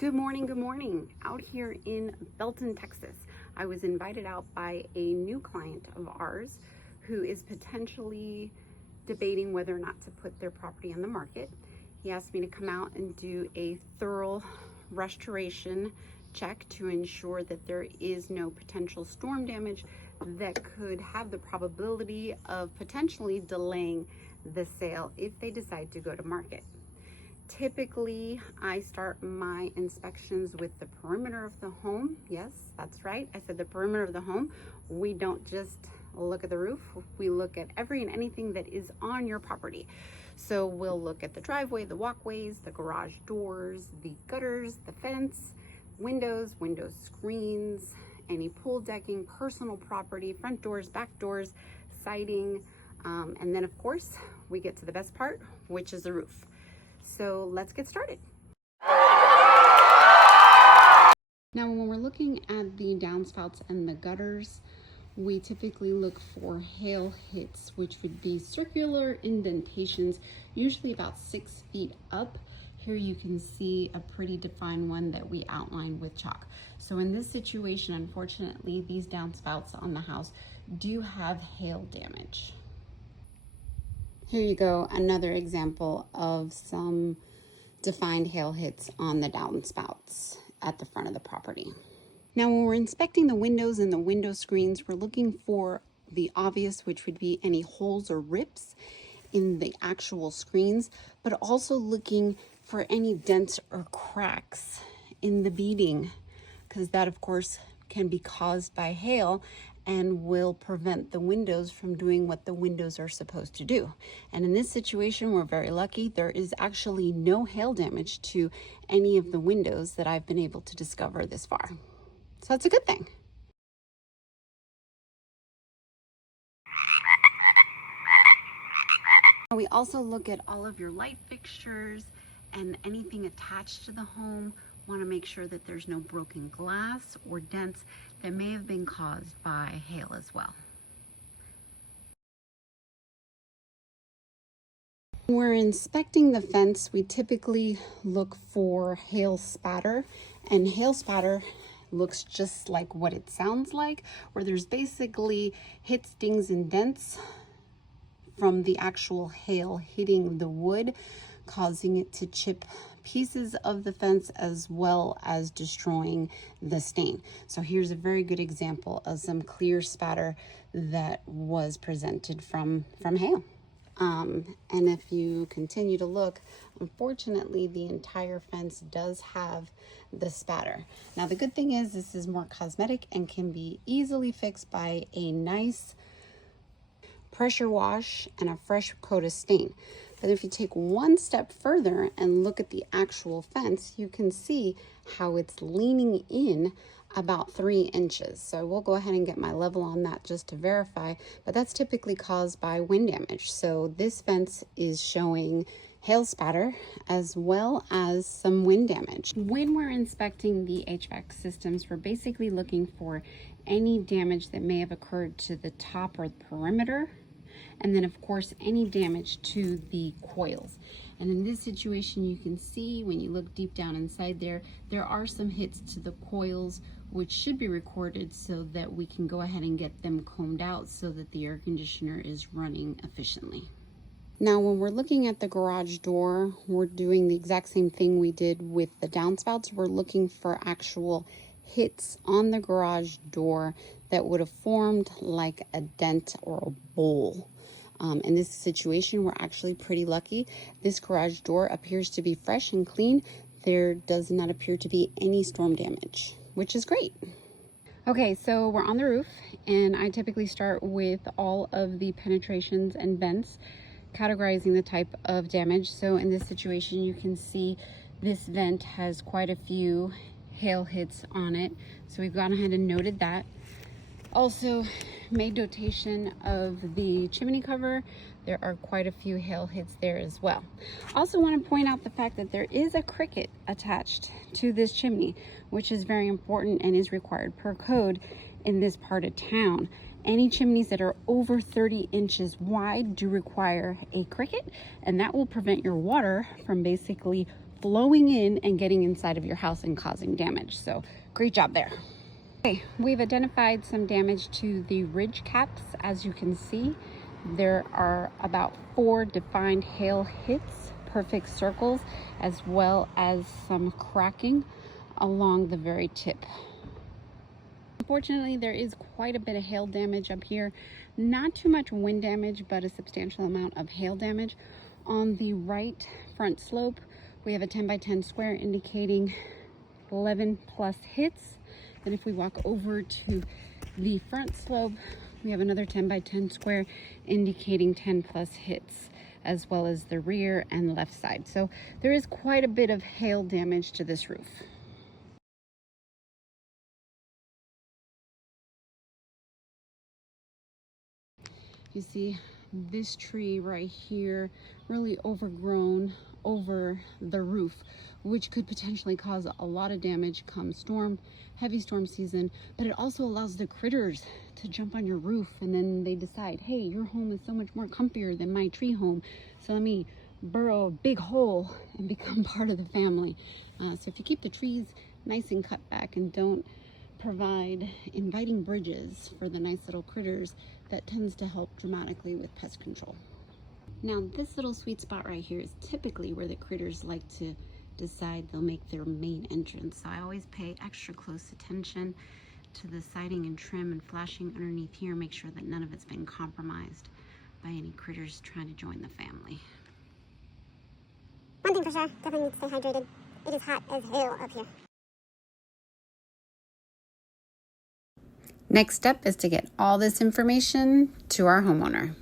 Good morning. Out here in Belton, Texas, I was invited out by a new client of ours who is potentially debating whether or not to put their property on the market. He asked me to come out and do a thorough restoration check to ensure that there is no potential storm damage that could have the probability of potentially delaying the sale if they decide to go to market. Typically, I start my inspections with the perimeter of the home. Yes, that's right. I said the perimeter of the home. We don't just look at the roof. We look at every and anything that is on your property. So we'll look at the driveway, the walkways, the garage doors, the gutters, the fence, window screens, any pool decking, personal property, front doors, back doors, siding, and then of course, we get to the best part, which is the roof. So let's get started. Now, when we're looking at the downspouts and the gutters, we typically look for hail hits, which would be circular indentations, usually about 6 feet up. Here you can see a pretty defined one that we outlined with chalk. So in this situation, unfortunately, these downspouts on the house do have hail damage. Here you go, another example of some defined hail hits on the downspouts at the front of the property. Now, when we're inspecting the windows and the window screens, we're looking for the obvious, which would be any holes or rips in the actual screens, but also looking for any dents or cracks in the beading, because that, of course, can be caused by hail and will prevent the windows from doing what the windows are supposed to do. And in this situation, we're very lucky. There is actually no hail damage to any of the windows that I've been able to discover this far. So that's a good thing. We also look at all of your light fixtures and anything attached to the home. Want to make sure that there's no broken glass or dents that may have been caused by hail as well. When we're inspecting the fence, we typically look for hail spatter, and hail spatter looks just like what it sounds like, where there's basically hits, dings, and dents from the actual hail hitting the wood, causing it to chip pieces of the fence as well as destroying the stain. So here's a very good example of some clear spatter that was presented from hail. And if you continue to look, unfortunately, the entire fence does have the spatter. Now, the good thing is this is more cosmetic and can be easily fixed by a nice pressure wash and a fresh coat of stain. But if you take one step further and look at the actual fence, you can see how it's leaning in about 3 inches. So we'll go ahead and get my level on that just to verify, but that's typically caused by wind damage. So this fence is showing hail spatter as well as some wind damage. When we're inspecting the HVAC systems, we're basically looking for any damage that may have occurred to the top or the perimeter, and then of course any damage to the coils. And in this situation, you can see when you look deep down inside there are some hits to the coils, which should be recorded so that we can go ahead and get them combed out so that the air conditioner is running efficiently. Now, when we're looking at the garage door, we're doing the exact same thing we did with the downspouts. We're looking for actual hits on the garage door that would have formed like a dent or a bowl. In this situation, we're actually pretty lucky. This garage door appears to be fresh and clean. There does not appear to be any storm damage, which is great. Okay, so we're on the roof, and I typically start with all of the penetrations and vents, categorizing the type of damage. So in this situation, you can see this vent has quite a few hail hits on it. So we've gone ahead and noted that. Also made notation of the chimney cover. There are quite a few hail hits there as well. Also want to point out the fact that there is a cricket attached to this chimney, which is very important and is required per code in this part of town. Any chimneys that are over 30 inches wide do require a cricket, and that will prevent your water from basically flowing in and getting inside of your house and causing damage. So great job there. Okay, we've identified some damage to the ridge caps. As you can see, there are about 4 defined hail hits, perfect circles, as well as some cracking along the very tip. Unfortunately, there is quite a bit of hail damage up here. Not too much wind damage, but a substantial amount of hail damage. On the right front slope, we have a 10 by 10 square indicating 11 plus hits. Then if we walk over to the front slope, we have another 10 by 10 square indicating 10 plus hits, as well as the rear and left side. So there is quite a bit of hail damage to this roof. You see this tree right here really overgrown over the roof, which could potentially cause a lot of damage come heavy storm season. But it also allows the critters to jump on your roof, and then they decide, hey, your home is so much more comfier than my tree home, so let me burrow a big hole and become part of the family. So if you keep the trees nice and cut back and don't provide inviting bridges for the nice little critters, that tends to help dramatically with pest control. Now this little sweet spot right here is typically where the critters like to decide they'll make their main entrance. So I always pay extra close attention to the siding and trim and flashing underneath here, make sure that none of it's been compromised by any critters trying to join the family. One thing for sure, definitely need to stay hydrated. It is hot as hell up here. Next step is to get all this information to our homeowner.